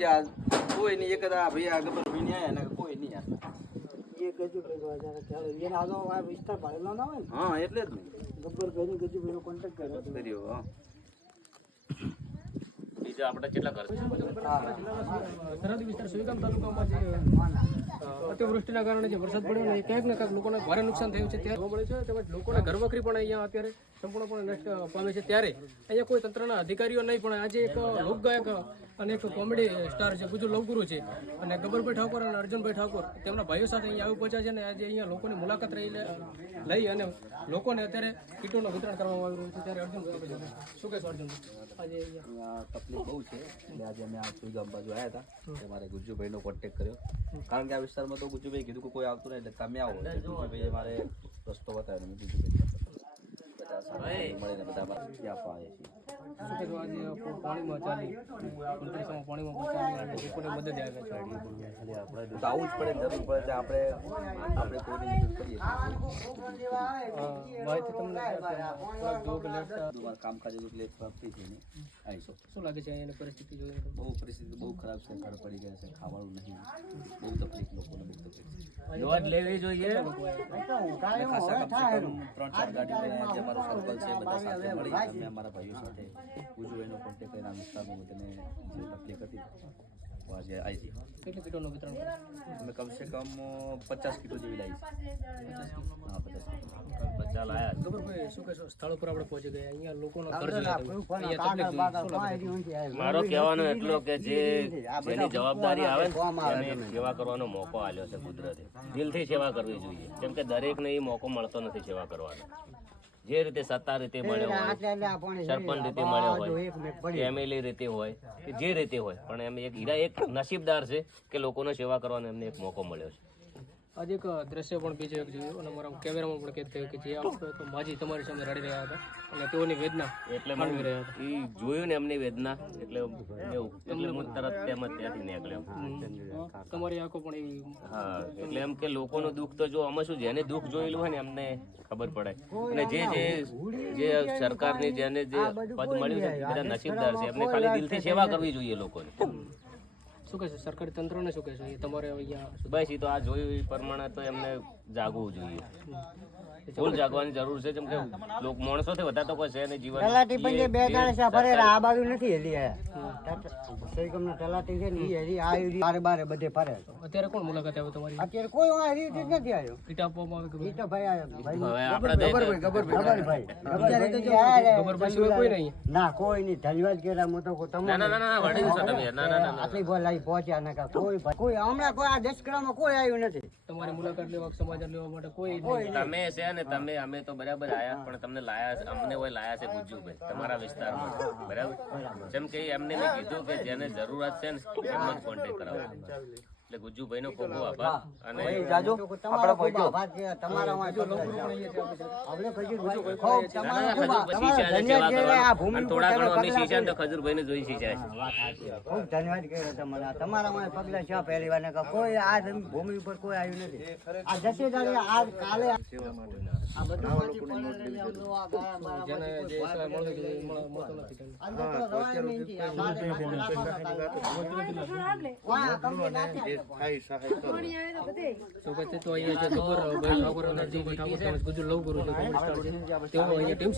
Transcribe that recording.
કોઈ નહીં એક ભાઈ આ ગબ્બરભાઈ ને આયા ને કોઈ નહીં યાર એ ગજુભાઈ વાજારા ખ્યાલ એને આનો આ વિસ્તાર ભાડેલો ના હોય ને. હા એટલે જ ને ગબ્બરભાઈ ને ગજુભાઈનો કોન્ટેક્ટ કર્યો કર્યો. બીજા આપણે કેટલા ઘર સરહદી વિસ્તાર સુઈગામ તાલુકામાં જે અતિવૃષ્ટિના કારણે જે વરસાદ પડ્યો ને એ ક્યાંક ને ક્યાંક લોકોને ભારે નુકસાન થયું છે ત્યારે જોવા મળે છે. તેમજ લોકોને ઘરવખરી પણ અહીંયા અત્યારે સંપૂર્ણપણે નષ્ટ પામે છે. ત્યારે અહીંયા કોઈ તંત્રના અધિકારીઓ નહીં, પણ આજે એક લોકગાયક અને એક કોમેડી સ્ટાર છે ગુજુ લવગુરુ છે અને ગબ્બરભાઈ ઠાકોર અને અર્જુનભાઈ ઠાકોર તેમના ભાઈઓ સાથે અહીંયા આવી પહોંચ્યા છે. અને આજે અહીંયા લોકોની મુલાકાત લઈ અને લોકોને અત્યારે કીટોનું વિતરણ કરવામાં આવી રહ્યું છે. ત્યારે અર્જુન શું કહેશો? અર્જુન આજે અહીંયા તકલીફ બહુ છે એટલે આજે અમે આ સુઈગામ બાજુ આવ્યા હતા. મારે ગુજ્જુભાઈનો કોન્ટેક્ટ કર્યો કારણ કે આ વિસ્તારમાં તો ગુજ્જુભાઈ કીધું કે કોઈ આવતું નહીં એટલે તમે આવો. ગુજ્જુભાઈએ મારે રસ્તો બતાવ્યો. મેં ગુજ્જુભાઈ મળીને બધા ત્યાં આપવા આવ્યા છીએ. શું કહેશો? આજે પાણીમાં ચાલી પાણીમાં પહોંચાડી લોકોની મદદ આવે છે. તો આવું જ પડે, જરૂર પડે છે. આપણે કોઈની મદદ કરીએ માહિતી તમને કામકાજ એટલે પ્રાપ્તિ છે ને આવીશું. શું લાગે છે અહીંયાની પરિસ્થિતિ જોઈને? પરિસ્થિતિ બહુ ખરાબ છે. ઘર પડી ગયા છે, ખાવાનું નહીં, બહુ તકલીફ, લોકોને બહુ તકલીફ છે. નોંધ લેવી જોઈએ. ખાસા કમ સે કમ 3-4 ગાડી લઈને જે અમારો સર્કલ છે બધા સાથે મળી અમે અમારા ભાઈઓ સાથે ગુજુભાઈનો કોન્ટેક્ટ કરીને આ વિસ્તારમાં બધાને જે તકલીફ હતી તો આજે આવી છે. કેટલી કીટોનું વિતરણ કર્યું? અમે કમસે કમ 50 કિલો જેવી લાવી છે. હા 50 કિલો. બચ્ચા લાયા છે. ગબ્બરભાઈ શું કહેશો? સ્થળ ઉપર આપણે પહોંચી ગયા. અહીંયા લોકોનો ઘર જોયા તમે. અહીંયા તકલીફ જોઈ. શું લાગે? મારો કહેવાનો એટલો કે જેની જવાબદારી આવે ને એને સેવા કરવાનો મોકો આલ્યો છે કુદરતે. દિલથી સેવા કરવી જોઈએ, કેમ કે દરેકને એ મોકો મળતો નથી સેવા કરવાનો. જે રીતે સત્તા રીતે મળ્યો હોય, સરપંચ રીતે મળ્યો હોય, ફેમિલી રીતે હોય કે જે રીતે હોય, પણ એમ એક નસીબદાર છે કે લોકોને સેવા કરવાનો એમને એક મોકો મળ્યો છે. આજે એક દ્રશ્ય પણ બીજો એક જોયું અને મારા કેમેરામાં પણ કેદ થયું કે જે આ તો માજી તમારી સામે રડી રહ્યા હતા અને તેઓની વેદના એટલે માણવી રહ્યા હતા. એ જોયું ને એમની વેદના એટલે હું તરત ત્યાંથી નીકળ્યો. તમારી આંખો પણ એવી. હા એટલે એમ કે લોકોનું દુઃખ તો જો અમે શું જેને દુઃખ જોયેલું હોય ને એમને ખબર પડે. અને જે સરકારની જેને જે પદ મળ્યું છે બધા નસીબદાર છે. એમને ખાલી દિલથી સેવા કરવી જોઈએ લોકોને. શું કહેશો સરકારી તંત્રને? શું કહેશો? તમારે અહીંયા બસ એ તો આ જોયું એ પ્રમાણે તો એમને જાગવું જોઈએ. ફૂલ જાગવાની જરૂર છે, કેમ કે માણસોથી વધારે તો કોઈ છે નહીં જીવન. તલાટી પછી બે દાડા ફરે આ બાજુ નથી હેલી આયા. સૈકમના તલાટી છે ને ઈ હેલી આ બારે બારે બધે ફરે. અત્યારે કોણ મુલાકાત આવ્યો તમારી? અત્યારે કોઈ આ રીતે જ નથી આવ્યો. કીટ આપવામાં આવે? ઈ તો ભાઈ આવ્યો. હવે આપણે ગબ્બરભાઈ સિવાય કોઈ નહીં? ના કોઈ નહીં. ધન્યવાદ કર્યા હું તો તમને ના વડી છો તમે. ના આટલી બોલ આવી પહોંચ્યા નકા કોઈ હમણાં કોઈ આ દશકરામાં કોઈ આવ્યું નથી. તમારી મુલાકાત લેવા સમાચાર લેવા માટે કોઈ તમે છે ને તમે અમે તો બરાબર આયા, પણ તમને લાયા અમને હોય લાયા છે ગુજ્જુભાઈ તમારા વિસ્તારમાં. બરાબર, જેમ કે એમને મેં કીધું કે જેને જરૂરત છે ને એમનો જ કોન્ટેક્ટ કરાવો. એટલે ગુજ્જુભાઈ નો ખૂબ ખૂબ આભાર. અને જાજો તમારો ખૂબ આભાર છે તમારા માં આપણે થોડા ઘણો અમે શીખ્યા તો ખજૂરભાઈ ને જોઈ શીખ્યા છે. ખૂબ ધન્યવાદ કર્યો તમારા. તમારા માં પગલા છે પહેલી વાર કોઈ આ ભૂમિ ઉપર કોઈ આવ્યું નથી. આ જસેદારી આ કાલે આ બધું માંથી પડેલી આ ગાયા જેને જે સહાય મળે છે એ મળતો નથી. આ તો રવાય નહીં થી આ સાડે તો પછી તો અહીંયા જે ગબ્બરભાઈ ઠાકોર અને અર્જુનભાઈ ઠાકોર તેમજ ગુજુ લવગુરુ છે તેઓ અહીંયા ટીમ